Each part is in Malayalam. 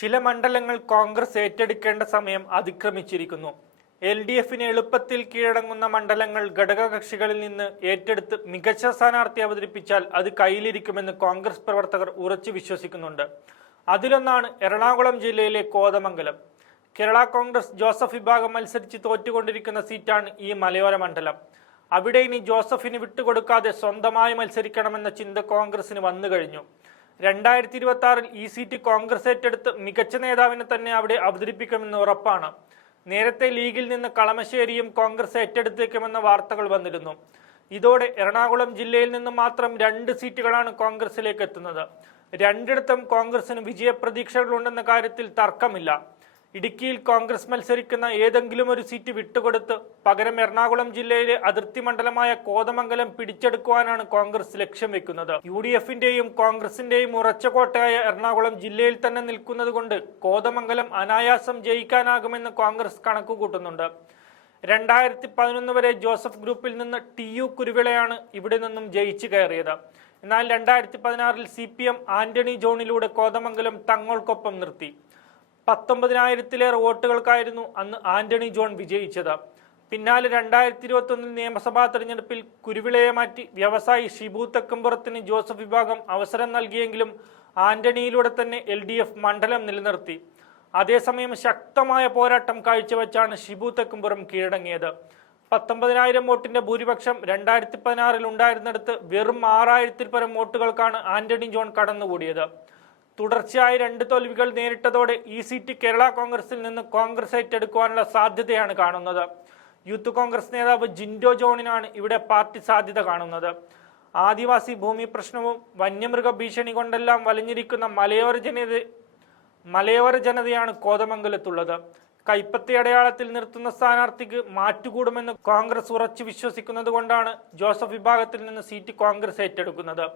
ചില മണ്ഡലങ്ങൾ കോൺഗ്രസ് ഏറ്റെടുക്കേണ്ട സമയം അതിക്രമിച്ചിരിക്കുന്നു. LDFിന് എളുപ്പത്തിൽ കീഴടങ്ങുന്ന മണ്ഡലങ്ങൾ ഘടകകക്ഷികളിൽ നിന്ന് ഏറ്റെടുത്ത് മികച്ച സ്ഥാനാർത്ഥി അവതരിപ്പിച്ചാൽ അത് കയ്യിലിരിക്കുമെന്ന് കോൺഗ്രസ് പ്രവർത്തകർ ഉറച്ചു വിശ്വസിക്കുന്നുണ്ട്. അതിലൊന്നാണ് എറണാകുളം ജില്ലയിലെ കോതമംഗലം. കേരള കോൺഗ്രസ് ജോസഫ് വിഭാഗം മത്സരിച്ച് തോറ്റുകൊണ്ടിരിക്കുന്ന സീറ്റാണ് ഈ മലയോര മണ്ഡലം. അവിടെ ഇനി ജോസഫിന് വിട്ടുകൊടുക്കാതെ സ്വന്തമായി മത്സരിക്കണമെന്ന ചിന്ത കോൺഗ്രസിന് വന്നു കഴിഞ്ഞു. 2026 ഈ സീറ്റ് കോൺഗ്രസ് ഏറ്റെടുത്ത് മികച്ച നേതാവിനെ തന്നെ അവിടെ അവതരിപ്പിക്കുമെന്ന് ഉറപ്പാണ്. നേരത്തെ ലീഗിൽ നിന്ന് കളമശ്ശേരിയും കോൺഗ്രസ് ഏറ്റെടുത്തേക്കുമെന്ന വാർത്തകൾ വന്നിരുന്നു. ഇതോടെ എറണാകുളം ജില്ലയിൽ നിന്ന് മാത്രം 2 സീറ്റുകളാണ് കോൺഗ്രസിലേക്ക് എത്തുന്നത്. രണ്ടിടത്തും കോൺഗ്രസിന് വിജയപ്രതീക്ഷകളുണ്ടെന്ന കാര്യത്തിൽ തർക്കമില്ല. ഇടുക്കിയിൽ കോൺഗ്രസ് മത്സരിക്കുന്ന ഏതെങ്കിലും ഒരു സീറ്റ് വിട്ടുകൊടുത്ത് പകരം എറണാകുളം ജില്ലയിലെ അതിർത്തി മണ്ഡലമായ കോതമംഗലം പിടിച്ചെടുക്കുവാനാണ് കോൺഗ്രസ് ലക്ഷ്യം വെക്കുന്നത്. UDFന്റെയും കോൺഗ്രസിന്റെയും ഉറച്ച കോട്ടയായ എറണാകുളം ജില്ലയിൽ തന്നെ നിൽക്കുന്നത് കൊണ്ട് കോതമംഗലം അനായാസം ജയിക്കാനാകുമെന്ന് കോൺഗ്രസ് കണക്കുകൂട്ടുന്നുണ്ട്. 2011 വരെ ജോസഫ് ഗ്രൂപ്പിൽ നിന്ന് TU കുരുവിളയാണ് ഇവിടെ നിന്നും ജയിച്ചു കയറിയത്. എന്നാൽ 2016 CPM ആന്റണി ജോണിലൂടെ കോതമംഗലം തങ്ങൾക്കൊപ്പം നിർത്തി. 19,000-ലേറെ വോട്ടുകൾക്കായിരുന്നു അന്ന് ആന്റണി ജോൺ വിജയിച്ചത്. പിന്നാലെ 2021 നിയമസഭാ തെരഞ്ഞെടുപ്പിൽ കുരുവിളയെ മാറ്റി വ്യവസായി ഷിബു തെക്കുംപുറത്തിന് ജോസഫ് വിഭാഗം അവസരം നൽകിയെങ്കിലും ആന്റണിയിലൂടെ തന്നെ LDF മണ്ഡലം നിലനിർത്തി. അതേസമയം ശക്തമായ പോരാട്ടം കാഴ്ചവെച്ചാണ് ഷിബു തെക്കുംപുറം കീഴടങ്ങിയത്. 19,000 വോട്ടിന്റെ ഭൂരിപക്ഷം 2016 ഉണ്ടായിരുന്നിടത്ത് വെറും 6,000-ൽ പരം വോട്ടുകൾക്കാണ് ആന്റണി ജോൺ കടന്നുകൂടിയത്. തുടർച്ചയായി 2 തോൽവികൾ നേരിട്ടതോടെ ഈ സീറ്റ് കേരള കോൺഗ്രസിൽ നിന്ന് കോൺഗ്രസ് ഏറ്റെടുക്കുവാനുള്ള സാധ്യതയാണ് കാണുന്നത്. യൂത്ത് കോൺഗ്രസ് നേതാവ് ജിൻഡോ ജോണിനാണ് ഇവിടെ പാർട്ടി സാധ്യത കാണുന്നത്. ആദിവാസി ഭൂമി പ്രശ്നവും വന്യമൃഗ ഭീഷണി കൊണ്ടെല്ലാം വലഞ്ഞിരിക്കുന്ന മലയോര ജനതയാണ് കോതമംഗലത്തുള്ളത്. കൈപ്പത്തി അടയാളത്തിൽ നിർത്തുന്ന സ്ഥാനാർത്ഥിക്ക് മാറ്റുകൂടുമെന്ന് കോൺഗ്രസ് ഉറച്ചു വിശ്വസിക്കുന്നത് കൊണ്ടാണ് ജോസഫ് വിഭാഗത്തിൽ നിന്ന് സീറ്റ് കോൺഗ്രസ് ഏറ്റെടുക്കുന്നത്.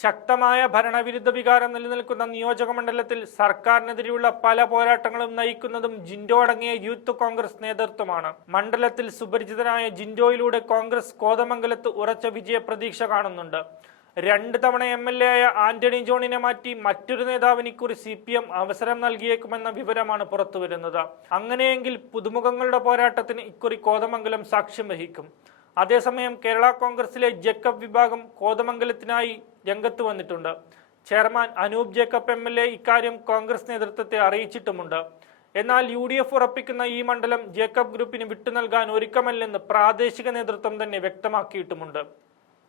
ശക്തമായ ഭരണവിരുദ്ധ വികാരം നിലനിൽക്കുന്ന നിയോജക മണ്ഡലത്തിൽ സർക്കാരിനെതിരെയുള്ള പല പോരാട്ടങ്ങളും നയിക്കുന്നതും ജിൻഡോ അടങ്ങിയ യൂത്ത് കോൺഗ്രസ് നേതൃത്വമാണ്. മണ്ഡലത്തിൽ സുപരിചിതനായ ജിൻഡോയിലൂടെ കോൺഗ്രസ് കോതമംഗലത്ത് ഉറച്ച വിജയ പ്രതീക്ഷ കാണുന്നുണ്ട്. 2 തവണ MLA ആയ ആന്റണി ജോണിനെ മാറ്റി മറ്റൊരു നേതാവിന് ഇക്കുറി CPM അവസരം നൽകിയേക്കുമെന്ന വിവരമാണ് പുറത്തുവരുന്നത്. അങ്ങനെയെങ്കിൽ പുതുമുഖങ്ങളുടെ പോരാട്ടത്തിന് ഇക്കുറി കോതമംഗലം സാക്ഷ്യം വഹിക്കും. അതേസമയം കേരള കോൺഗ്രസിലെ ജേക്കബ് വിഭാഗം കോതമംഗലത്തിനായി രംഗത്ത് വന്നിട്ടുണ്ട്. ചെയർമാൻ അനൂപ് ജേക്കബ് MLA ഇക്കാര്യം കോൺഗ്രസ് നേതൃത്വത്തെ അറിയിച്ചിട്ടുമുണ്ട്. എന്നാൽ UDF ഉറപ്പിക്കുന്ന ഈ മണ്ഡലം ജേക്കബ് ഗ്രൂപ്പിന് വിട്ടുനൽകാൻ ഒരുക്കമല്ലെന്ന് പ്രാദേശിക നേതൃത്വം തന്നെ വ്യക്തമാക്കിയിട്ടുമുണ്ട്.